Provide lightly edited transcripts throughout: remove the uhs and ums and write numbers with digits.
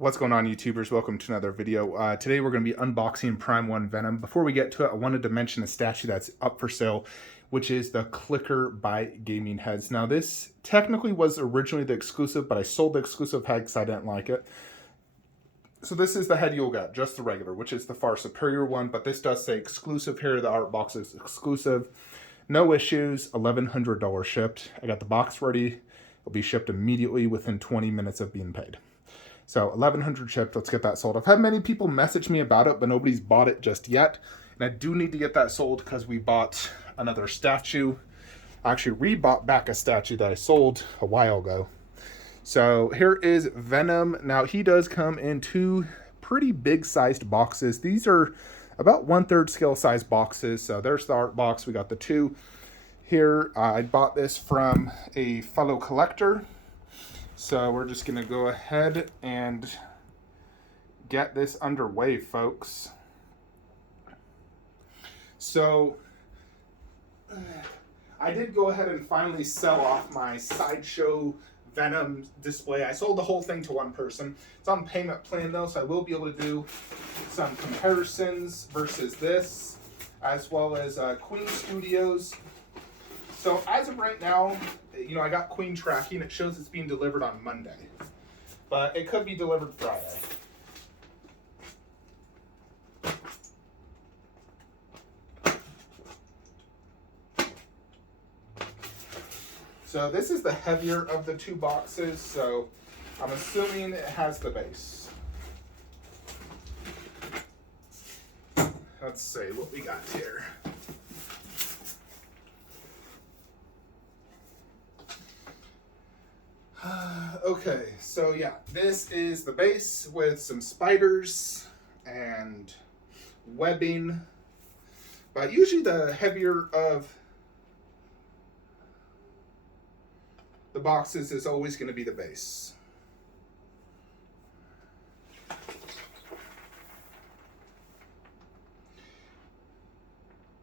What's going on, YouTubers? Welcome to another video. Today we're going to be unboxing Prime 1 Venom. Before we get to it, I wanted to mention a statue that's up for sale, which is the Clicker by Gaming Heads. Now this technically was originally the exclusive, but I sold the exclusive head because I didn't like it. So this is the head you'll get, just the regular, which is the far superior one, but this does say exclusive here. The art box is exclusive. No issues, $1,100 shipped. I got the box ready. It'll be shipped immediately within 20 minutes of being paid. So 1,100 shipped. Let's get that sold. I've had many people message me about it, but nobody's bought it just yet. And I do need to get that sold because we bought another statue. I actually rebought back a statue that I sold a while ago. So here is Venom. Now he does come in two pretty big sized boxes. These are about 1/3 scale size boxes. So there's the art box. We got the two here. I bought this from a fellow collector. So we're just gonna go ahead and get this underway, folks. So I did go ahead and finally sell off my Sideshow Venom display. I sold the whole thing to one person. It's on payment plan though, so I will be able to do some comparisons versus this, as well as Queen Studios. So as of right now, you know, I got Queen tracking. It shows it's being delivered on Monday, but it could be delivered Friday. So this is the heavier of the two boxes, so I'm assuming it has the base. Let's see what we got here. Okay, so yeah, this is the base with some spiders and webbing, but usually the heavier of the boxes is always going to be the base.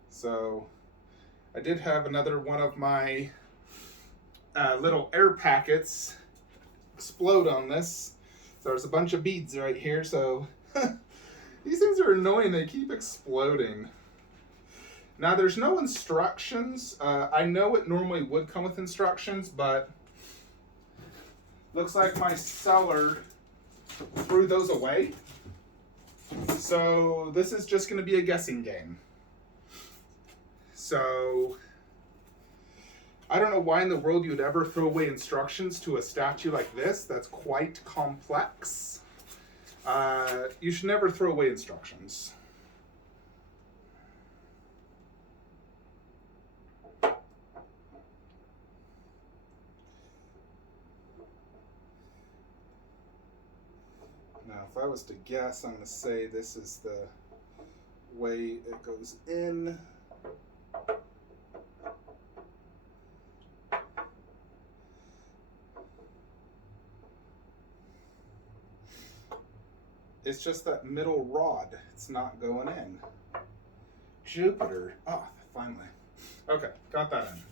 So I did have another one of my little air packets explode on this. So there's a bunch of beads right here. So these things are annoying. They keep exploding. Now there's no instructions. I know it normally would come with instructions, but looks like my seller threw those away. So this is just going to be a guessing game. So I don't know why in the world you would ever throw away instructions to a statue like this. That's quite complex. You should never throw away instructions. Now, if I was to guess, I'm going to say this is the way it goes in. It's just that middle rod. It's not going in. Jupiter. Oh, finally. Okay, got that in.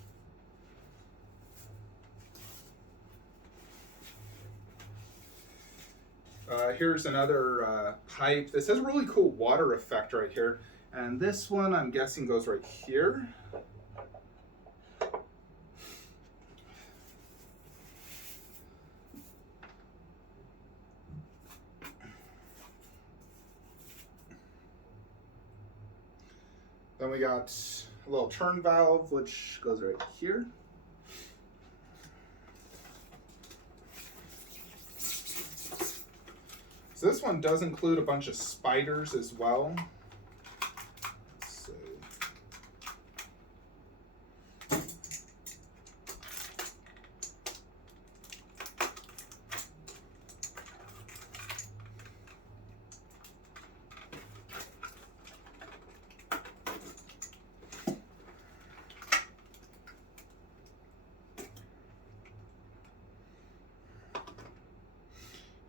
Here's another pipe. This has a really cool water effect right here. And this one, I'm guessing, goes right here. Then we got a little turn valve, which goes right here. So this one does include a bunch of spiders as well. Let's see.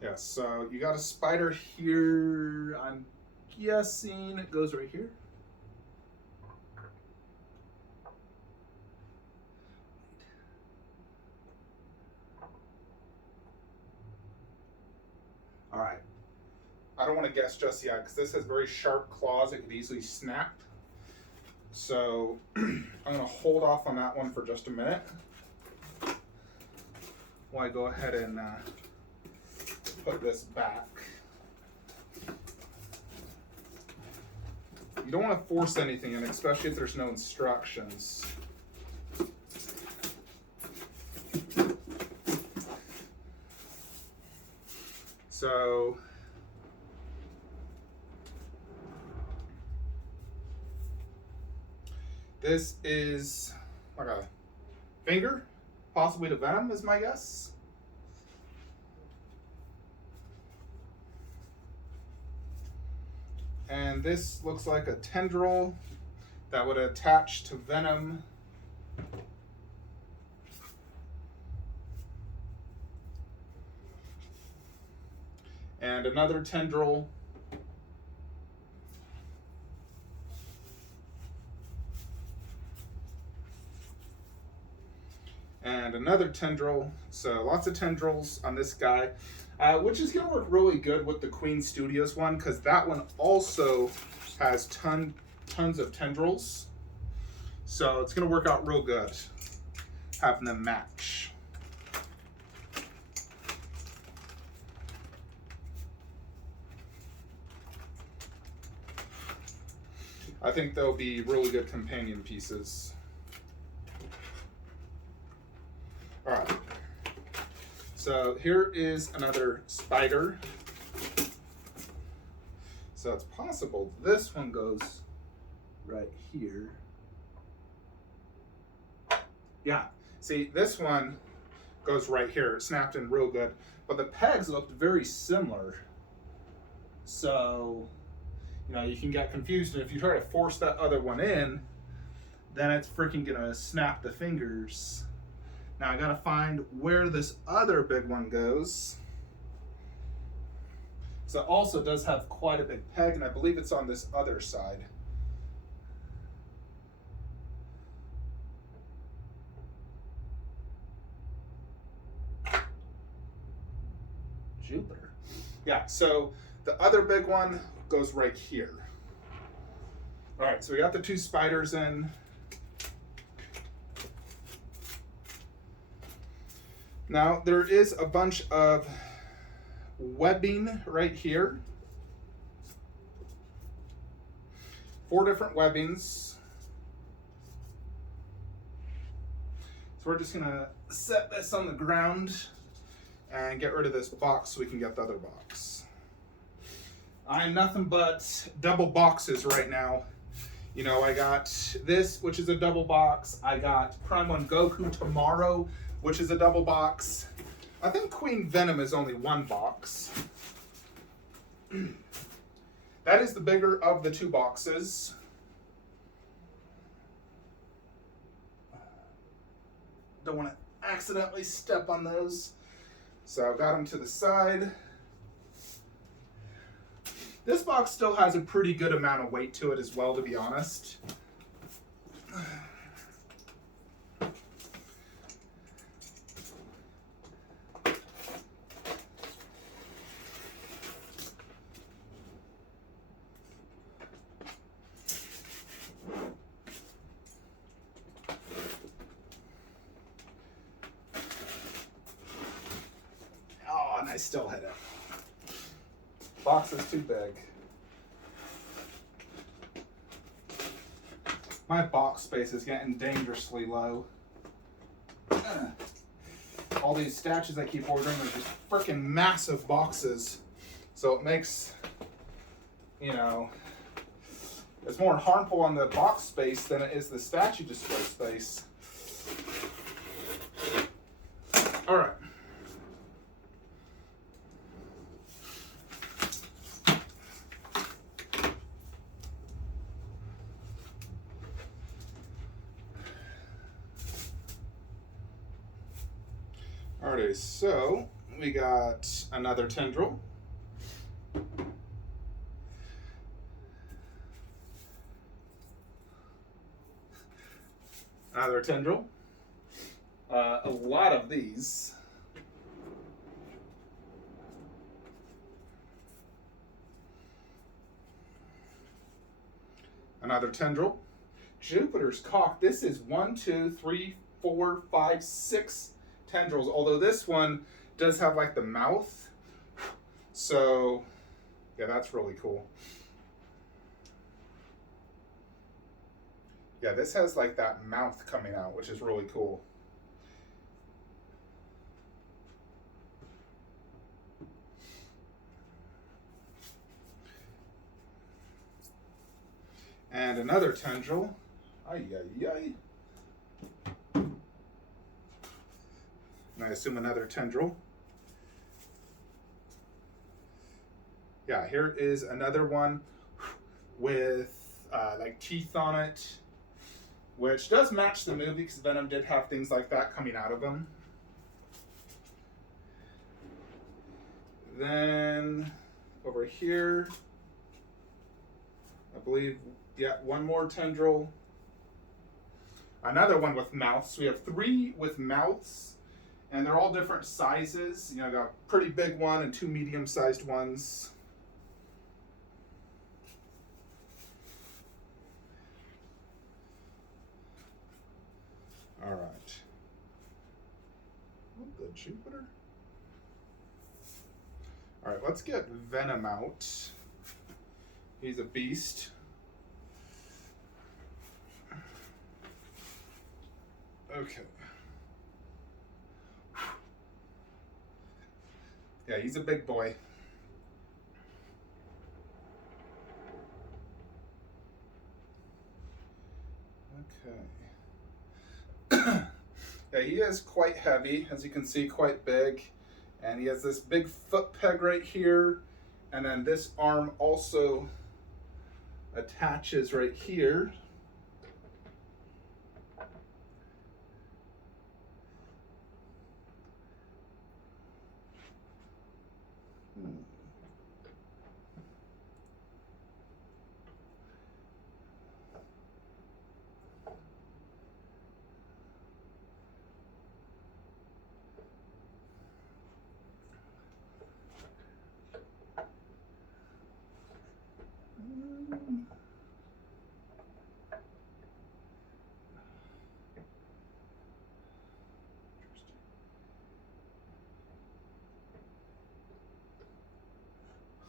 Yeah, so you got a spider here. I'm guessing it goes right here. All right, I don't want to guess just yet because this has very sharp claws. It could easily snap. So I'm going to hold off on that one for just a minute while I go ahead and put this back. You don't want to force anything in, especially if there's no instructions. So this is like a finger, possibly to Venom is my guess. And this looks like a tendril that would attach to Venom. And another tendril. And another tendril. So lots of tendrils on this guy. Which is going to work really good with the Queen Studios one, because that one also has tons of tendrils. So it's going to work out real good having them match. I think they'll be really good companion pieces. All right. So here is another spider. So it's possible this one goes right here. Yeah, see, this one goes right here. It snapped in real good, but the pegs looked very similar. So, you know, you can get confused, and if you try to force that other one in, then it's freaking gonna snap the fingers. Now I gotta find where this other big one goes. So it also does have quite a big peg, and I believe it's on this other side. Jupiter. Yeah, so the other big one goes right here. All right, so we got the two spiders in. Now, there is a bunch of webbing right here. 4 different webbings. So we're just gonna set this on the ground and get rid of this box so we can get the other box. I'm nothing but double boxes right now. You know, I got this, which is a double box. I got Prime 1 Goku tomorrow, which is a double box. I think Queen Venom is only 1 box. That is the bigger of the 2 boxes. Don't want to accidentally step on those. So I've got them to the side. This box still has a pretty good amount of weight to it as well, to be honest. Oh, and I still hit it. Box is too big. My box space is getting dangerously low. All these statues I keep ordering are just freaking massive boxes. So it makes, you know, it's more harmful on the box space than it is the statue display space. All right. Alrighty, so we got another tendril. Another tendril. A lot of these. Another tendril. Jupiter's cock. This is 1, 2, 3, 4, 5, 6 tendrils. Although this one does have like the mouth. So, yeah, that's really cool. Yeah, this has like that mouth coming out, which is really cool. And another tendril. Ay, ay, ay. And I assume another tendril. Yeah, here is another one with like teeth on it, which does match the movie because Venom did have things like that coming out of him. Then over here, I believe, yeah, one more tendril. Another one with mouths. So we have 3 with mouths, and they're all different sizes. You know, got a pretty big one and 2 medium-sized ones. All right. Oh, the Jupiter. All right, let's get Venom out. He's a beast. Okay. Yeah, he's a big boy. Okay. Yeah, he is quite heavy, as you can see, quite big. And he has this big foot peg right here. And then this arm also attaches right here.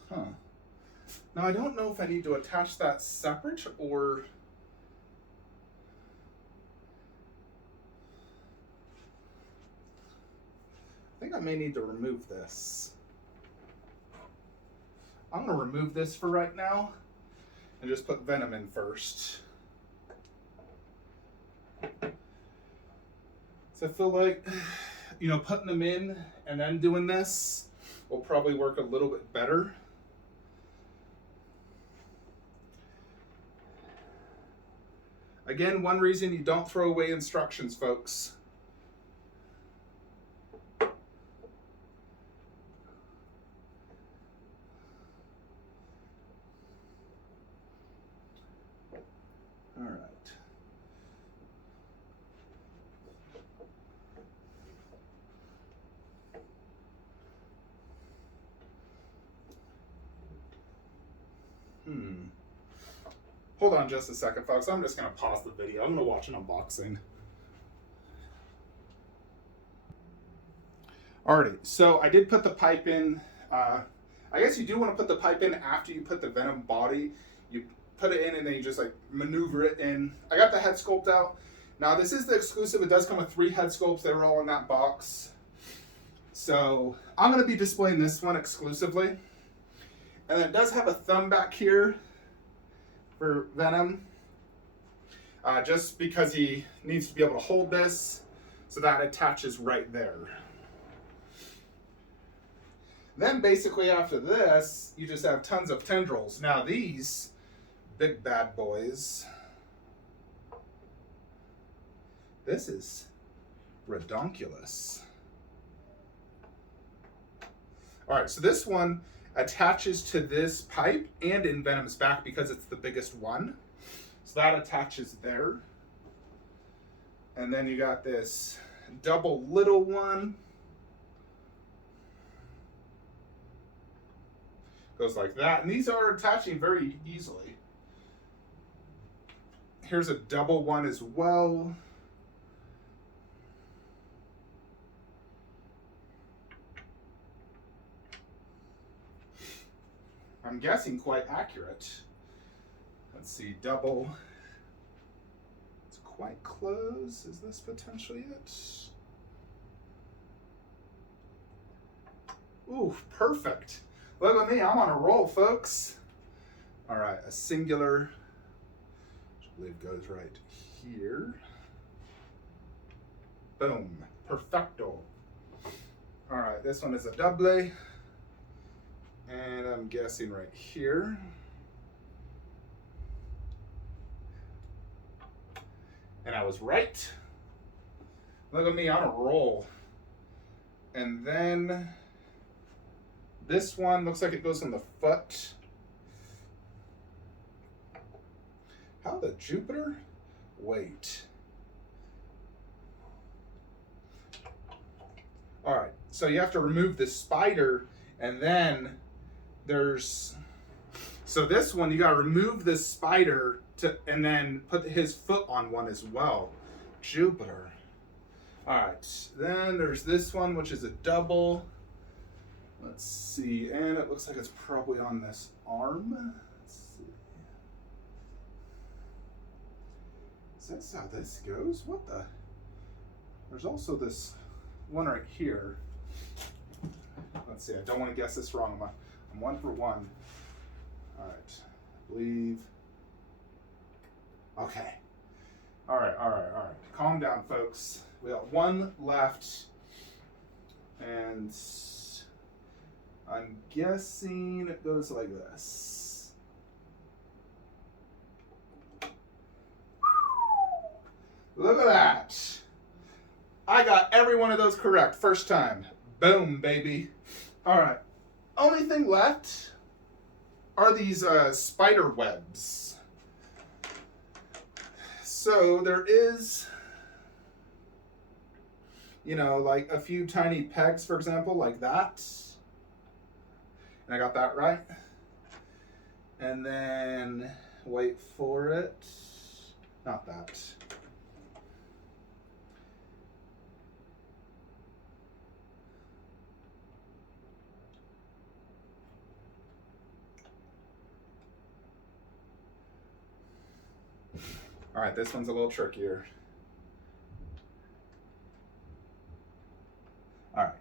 Huh. Now I don't know if I need to attach that separate or... I think I may need to remove this. I'm going to remove this for right now and just put Venom in first. So I feel like, you know, putting them in and then doing this will probably work a little bit better. Again, one reason you don't throw away instructions, folks. All right. Hold on just a second, folks. I'm just going to pause the video. I'm going to watch an unboxing. Alrighty, so I did put the pipe in. I guess you do want to put the pipe in after you put the Venom body. You put it in and then you just like maneuver it in. I got the head sculpt out. Now this is the exclusive. It does come with 3 head sculpts. They were all in that box. So I'm going to be displaying this one exclusively. And then it does have a thumb back here for Venom, just because he needs to be able to hold this, so that attaches right there. Then basically after this, you just have tons of tendrils. Now these big bad boys, this is redonkulous. All right, so this one attaches to this pipe and in Venom's back because it's the biggest one. So that attaches there. And then you got this double little one. Goes like that. And these are attaching very easily. Here's a double one as well. I'm guessing quite accurate. Let's see, double. It's quite close. Is this potentially it? Ooh, perfect. Look at me, I'm on a roll, folks. All right, a singular, which I believe goes right here. Boom, perfecto. All right, this one is a double, and I'm guessing right here. And I was right. Look at me, on a roll. And then this one looks like it goes on the foot. How the Jupiter? Wait. All right, so you have to remove the spider, and then there's, so this one you gotta remove this spider and then put his foot on one as well. Jupiter. All right, then there's this one, which is a double. Let's see, and it looks like it's probably on this arm. Let's see. Is that how this goes? What the? There's also this one right here. Let's see, I don't want to guess this wrong. I'm 1 for 1. All right, I believe. Okay. All right. Calm down, folks. We got one left, and I'm guessing it goes like this. Look at that. I got every one of those correct first time. Boom, baby. All right. Only thing left are these spider webs. So there is, you know, like a few tiny pegs, for example, like that. And I got that right. And then, wait for it. Not that. All right, this one's a little trickier. All right.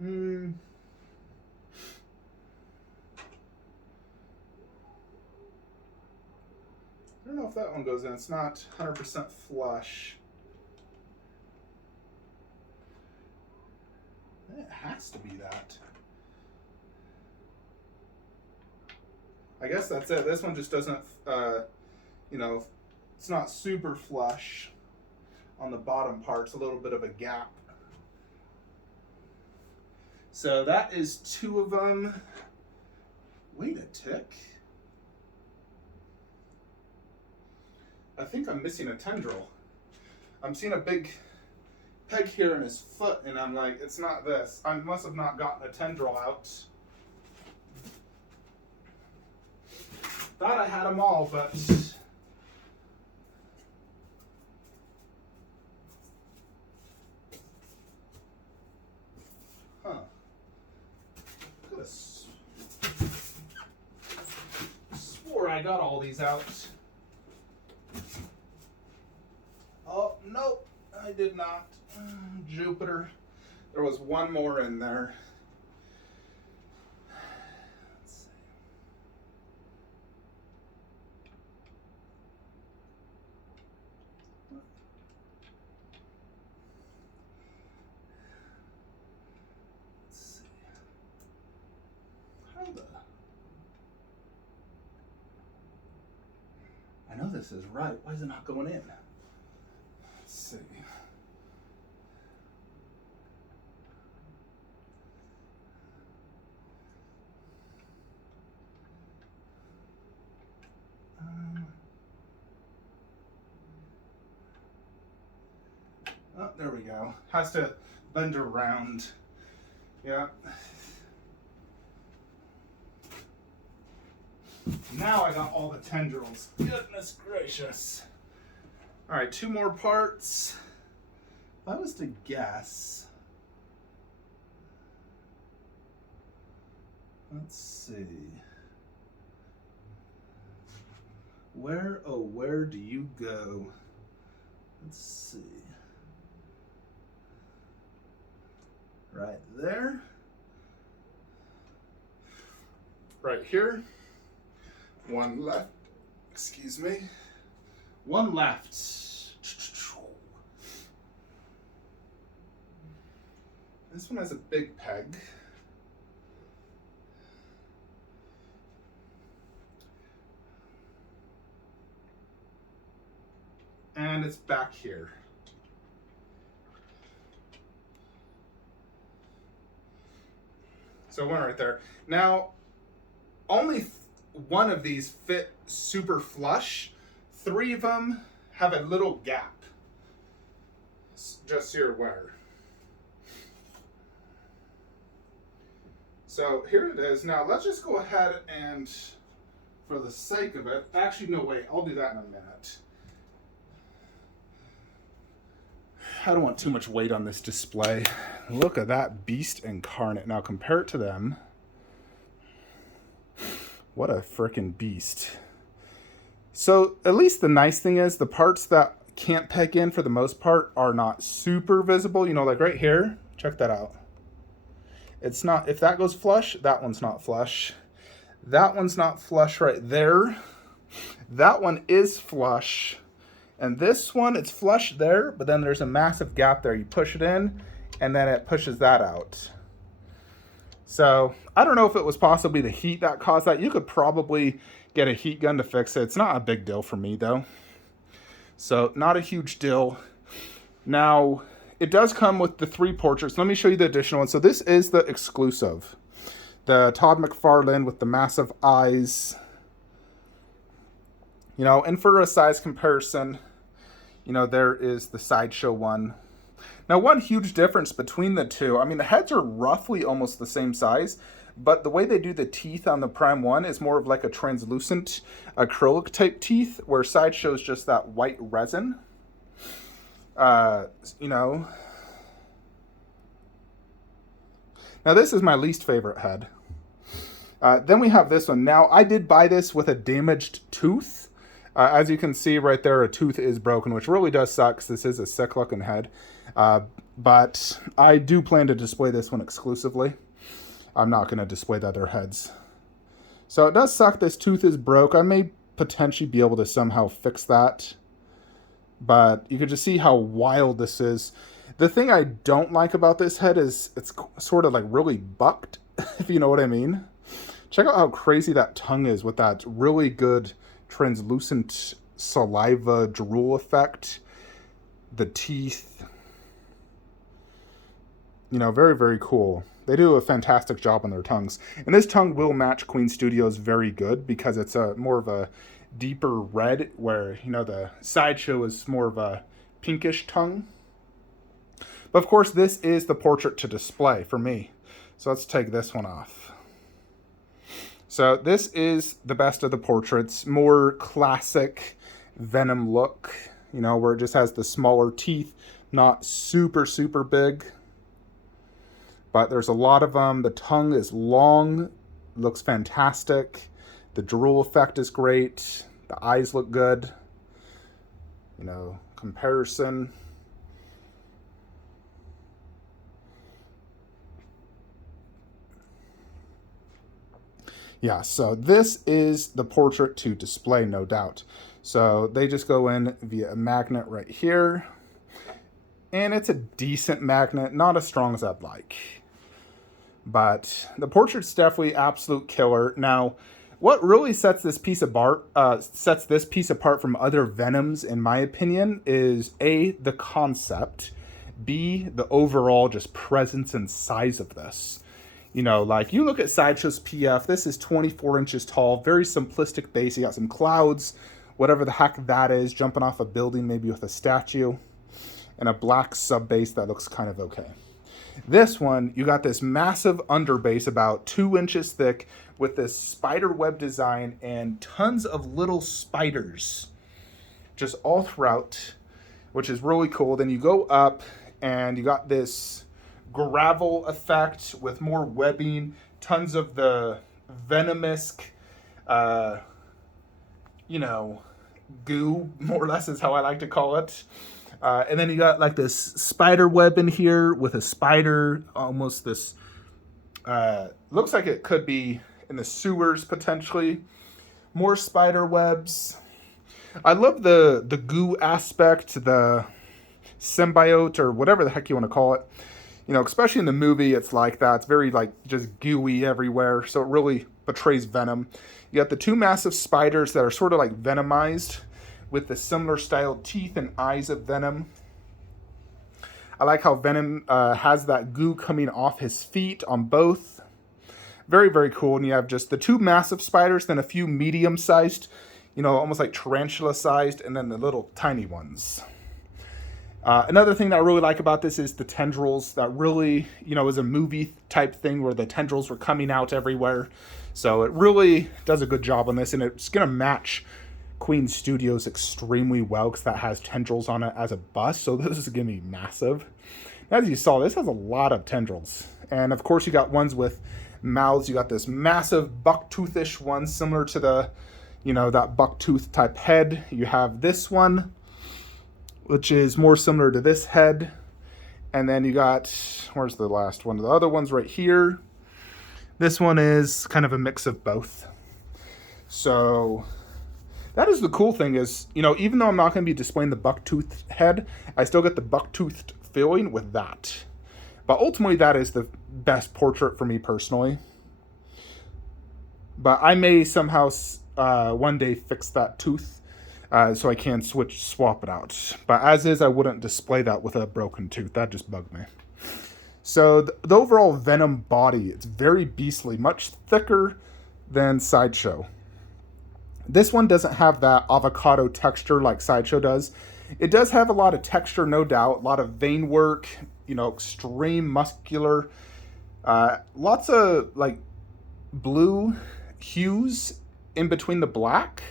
I don't know if that one goes in. It's not 100% flush. It has to be that. I guess that's it. This one just doesn't, you know, it's not super flush on the bottom part. It's a little bit of a gap. So that is 2 of them. Wait a tick. I think I'm missing a tendril. I'm seeing a big peg here in his foot, and I'm like, it's not this. I must have not gotten a tendril out. Thought I had them all, but could have swore I got all these out. Oh, nope, I did not. Jupiter. There was one more in there. I know this is right. Why is it not going in? Let's see. Oh, there we go. Has to bend around. Yeah. Now I got all the tendrils. Goodness gracious. All right, 2 more parts. If I was to guess, let's see. Where, oh, where do you go? Let's see. Right there. Right here. 1 left. Excuse me. 1 left. This one has a big peg. And it's back here. So 1 right there. Now, only 1 of these fit super flush. 3 of them have a little gap. Just so you're aware. So here it is. Now let's just go ahead and, for the sake of it, actually no wait, I'll do that in a minute. I don't want too much weight on this display. Look at that beast incarnate. Now compare it to them. What a frickin' beast. So at least the nice thing is the parts that can't peg in for the most part are not super visible. You know, like right here, check that out. It's not, if that goes flush, that one's not flush. That one's not flush right there. That one is flush. And this one, it's flush there, but then there's a massive gap there. You push it in, and then it pushes that out. So I don't know if it was possibly the heat that caused that. You could probably get a heat gun to fix it. It's not a big deal for me, though. So not a huge deal. Now, it does come with the 3 portraits. Let me show you the additional one. So this is the exclusive. The Todd McFarlane with the massive eyes. You know, and for a size comparison, you know, there is the Sideshow one. Now, one huge difference between the two, I mean, the heads are roughly almost the same size, but the way they do the teeth on the Prime 1 is more of like a translucent acrylic type teeth, where Sideshow is just that white resin. You know. Now, this is my least favorite head. Then we have this one. Now, I did buy this with a damaged tooth. As you can see right there, a tooth is broken, which really does suck because this is a sick looking head. But I do plan to display this one exclusively. I'm not going to display the other heads. So it does suck this tooth is broke. I may potentially be able to somehow fix that. But you can just see how wild this is. The thing I don't like about this head is it's sort of like really bucked, if you know what I mean. Check out how crazy that tongue is with that really good translucent saliva drool effect. The teeth. You know, very, very cool. They do a fantastic job on their tongues. And this tongue will match Queen Studios very good because it's a more of a deeper red, where, you know, the Sideshow is more of a pinkish tongue. But of course, this is the portrait to display for me. So let's take this one off. So this is the best of the portraits. More classic Venom look, you know, where it just has the smaller teeth, not super, super big. But there's a lot of them. The tongue is long, looks fantastic. The drool effect is great. The eyes look good. You know, comparison. Yeah, so this is the portrait to display, no doubt. So they just go in via a magnet right here. And it's a decent magnet, not as strong as I'd like. But the portrait's definitely absolute killer. Now, what really sets this piece apart from other Venoms, in my opinion, is A, the concept, B, the overall just presence and size of this. You know, like, you look at Sideshow's PF, this is 24 inches tall, very simplistic base. You got some clouds, whatever the heck that is, jumping off a building, maybe with a statue, and a black sub base that looks kind of okay. This one, you got this massive underbase about 2 inches thick with this spider web design and tons of little spiders just all throughout, which is really cool. Then you go up and you got this gravel effect with more webbing, tons of the venomous, goo, more or less is how I like to call it. And then you got like this spider web in here with a spider, almost this, looks like it could be in the sewers potentially. More spider webs. I love the goo aspect, the symbiote or whatever the heck you want to call it. Especially in the movie, it's like that. It's very like just gooey everywhere. So it really portrays Venom. You got the 2 massive spiders that are sort of like venomized with the similar style teeth and eyes of Venom. I like how Venom has that goo coming off his feet on both. Very, very cool. And you have just the 2 massive spiders, then a few medium-sized, almost like tarantula-sized, and then the little tiny ones. Another thing that I really like about this is the tendrils. That really, is a movie type thing where the tendrils were coming out everywhere. So it really does a good job on this, and it's going to match Queen Studios extremely well because that has tendrils on it as a bust. So this is going to be massive. As you saw, this has a lot of tendrils. And of course, you got ones with mouths. You got this massive bucktoothish one similar to the, that bucktooth type head. You have this one, which is more similar to this head. And then you got, where's the last one? The other one's right here. This one is kind of a mix of both. So that is the cool thing is, even though I'm not going to be displaying the bucktooth head, I still get the bucktoothed feeling with that. But ultimately, that is the best portrait for me personally. But I may somehow one day fix that tooth so I can swap it out. But as is, I wouldn't display that with a broken tooth. That just bugged me. So the overall Venom body, it's very beastly, much thicker than Sideshow. This one doesn't have that avocado texture like Sideshow does. It does have a lot of texture, no doubt. A lot of vein work, extreme muscular. Lots of like blue hues in between the black.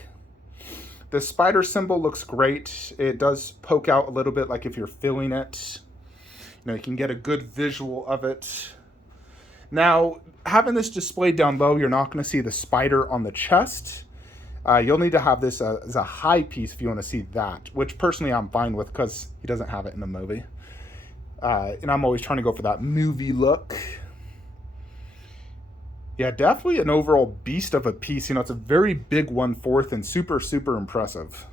The spider symbol looks great. It does poke out a little bit like if you're feeling it. You can get a good visual of it. Now, having this displayed down low, you're not going to see the spider on the chest. You'll need to have this as a high piece if you want to see that, which personally I'm fine with because he doesn't have it in the movie. And I'm always trying to go for that movie look. Yeah, definitely an overall beast of a piece. It's a very big 1/4 and super, super impressive.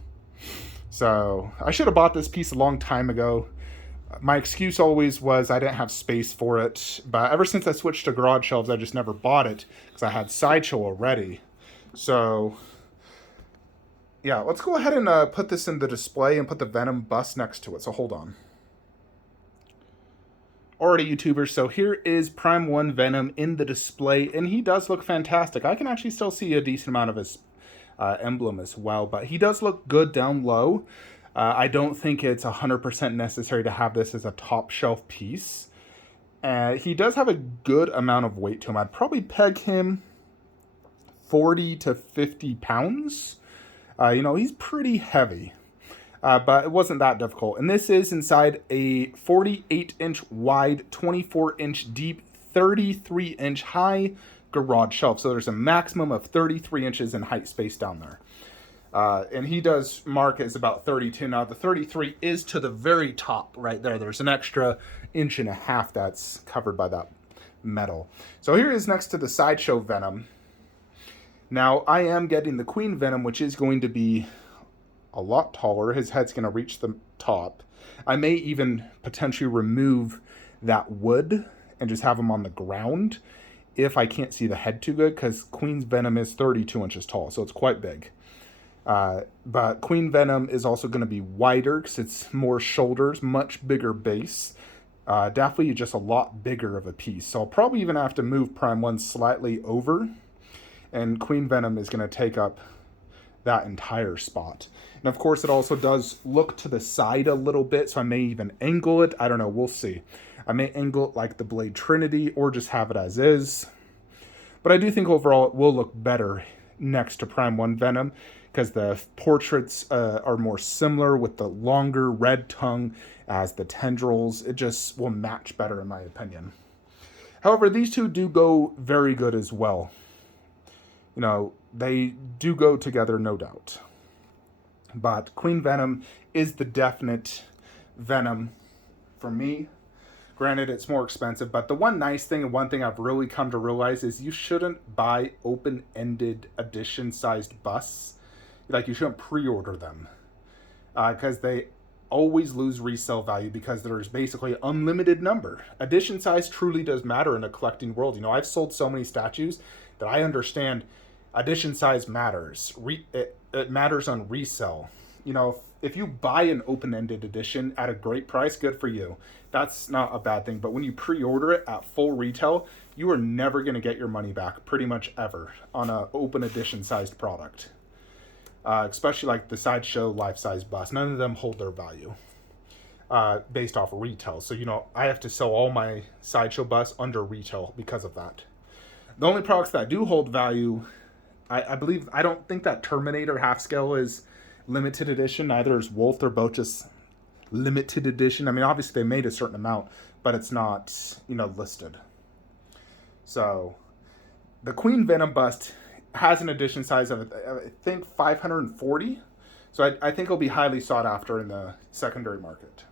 So I should have bought this piece a long time ago. My excuse always was I didn't have space for it. But ever since I switched to garage shelves, I just never bought it because I had Sideshow already. So yeah, let's go ahead and put this in the display and put the Venom bust next to it. So hold on. Alrighty, YouTubers, so here is Prime 1 Venom in the display, and he does look fantastic. I can actually still see a decent amount of his emblem as well, but he does look good down low. I don't think it's 100% necessary to have this as a top shelf piece. He does have a good amount of weight to him. I'd probably peg him 40 to 50 pounds. He's pretty heavy. But it wasn't that difficult. And this is inside a 48-inch wide, 24-inch deep, 33-inch high garage shelf. So there's a maximum of 33 inches in height space down there. And he does mark as about 32. Now, the 33 is to the very top right there. There's an extra 1.5 inches that's covered by that metal. So here is next to the Sideshow Venom. Now, I am getting the Queen Venom, which is going to be a lot taller. His head's going to reach the top. I may even potentially remove that wood and just have him on the ground if I can't see the head too good, because Queen's Venom is 32 inches tall, so it's quite big. But Queen Venom is also going to be wider because it's more shoulders, much bigger base. Definitely just a lot bigger of a piece. So I'll probably even have to move Prime 1 slightly over, and Queen Venom is going to take up that entire spot. And of course, it also does look to the side a little bit, so I may even angle it. I don't know, we'll see. I may angle it like the Blade Trinity or just have it as is. But I do think overall it will look better next to Prime 1 Venom because the portraits are more similar with the longer red tongue as the tendrils. It just will match better in my opinion. However, these two do go very good as well. You know, they do go together, no doubt. But Queen Venom is the definite Venom for me. Granted, it's more expensive, but the one nice thing and one thing I've really come to realize is you shouldn't buy open-ended edition-sized busts. Like, you shouldn't pre-order them because they always lose resale value because there's basically unlimited number. Edition size truly does matter in a collecting world. You know, I've sold so many statues that I understand edition size matters. It matters on resale. You know, if you buy an open-ended edition at a great price, good for you. That's not a bad thing. But when you pre-order it at full retail, you are never going to get your money back, pretty much ever, on an open edition sized product. Especially like the Sideshow life-size bust. None of them hold their value based off of retail. So, you know, I have to sell all my Sideshow busts under retail because of that. The only products that do hold value, I believe, I don't think that Terminator half scale is limited edition. Neither is Wolf. They're both just limited edition. I mean, obviously they made a certain amount, but it's not, you know, listed. So the Queen Venom bust has an edition size of, I think, 540. So I think it'll be highly sought after in the secondary market.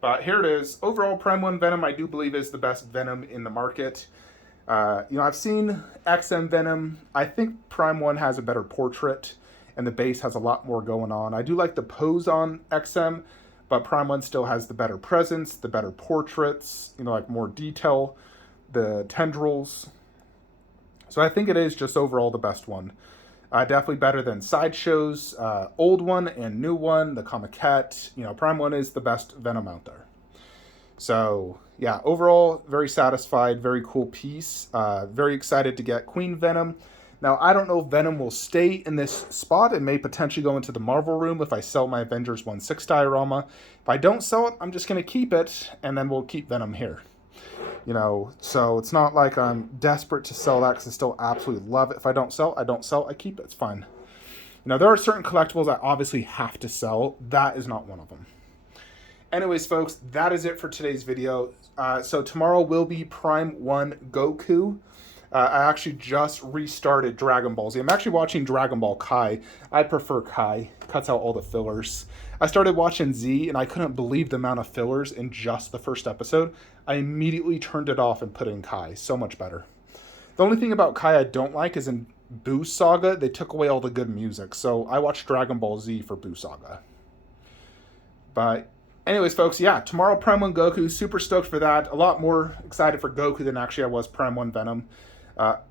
But here it is. Overall, Prime 1 Venom, I do believe, is the best Venom in the market. You know, I've seen XM Venom. I think Prime 1 has a better portrait, and the base has a lot more going on. I do like the pose on XM, but Prime 1 still has the better presence, the better portraits, you know, like more detail, the tendrils. So I think it is just overall the best one. Definitely better than Sideshow's old one and new one, the Comiquette. You know, Prime 1 is the best Venom out there. So, yeah, overall, very satisfied, very cool piece. Very excited to get Queen Venom. Now, I don't know if Venom will stay in this spot. It may potentially go into the Marvel room if I sell my Avengers 1/6 diorama. If I don't sell it, I'm just going to keep it, and then we'll keep Venom here. You know, so it's not like I'm desperate to sell that because I still absolutely love it. If I don't sell, I don't sell. I keep it. It's fine. You know, there are certain collectibles I obviously have to sell. That is not one of them. Anyways, folks, that is it for today's video. So tomorrow will be Prime 1 Goku. I actually just restarted Dragon Ball Z. I'm actually watching Dragon Ball Kai. I prefer Kai. Cuts out all the fillers. I started watching Z, and I couldn't believe the amount of fillers in just the first episode. I immediately turned it off and put in Kai. So much better. The only thing about Kai I don't like is in Buu Saga, they took away all the good music. So I watched Dragon Ball Z for Buu Saga. But anyways, folks, yeah, tomorrow Prime 1 Goku. Super stoked for that. A lot more excited for Goku than actually I was Prime 1 Venom.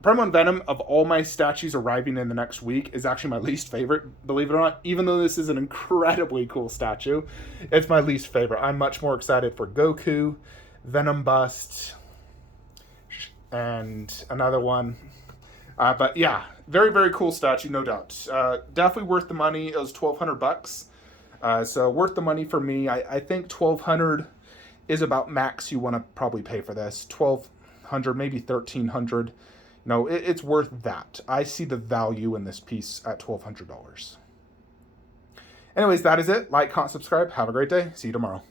Prime 1 Venom, of all my statues arriving in the next week, is actually my least favorite, believe it or not. Even though this is an incredibly cool statue, it's my least favorite. I'm much more excited for Goku, Venom Bust, and another one. But yeah, very, very cool statue, no doubt. Definitely worth the money. It was $1,200. So worth the money for me. I think $1,200 is about max you want to probably pay for this. $1,200, maybe $1,300. No, it's worth that. I see the value in this piece at $1,200. Anyways, that is it. Like, comment, subscribe. Have a great day. See you tomorrow.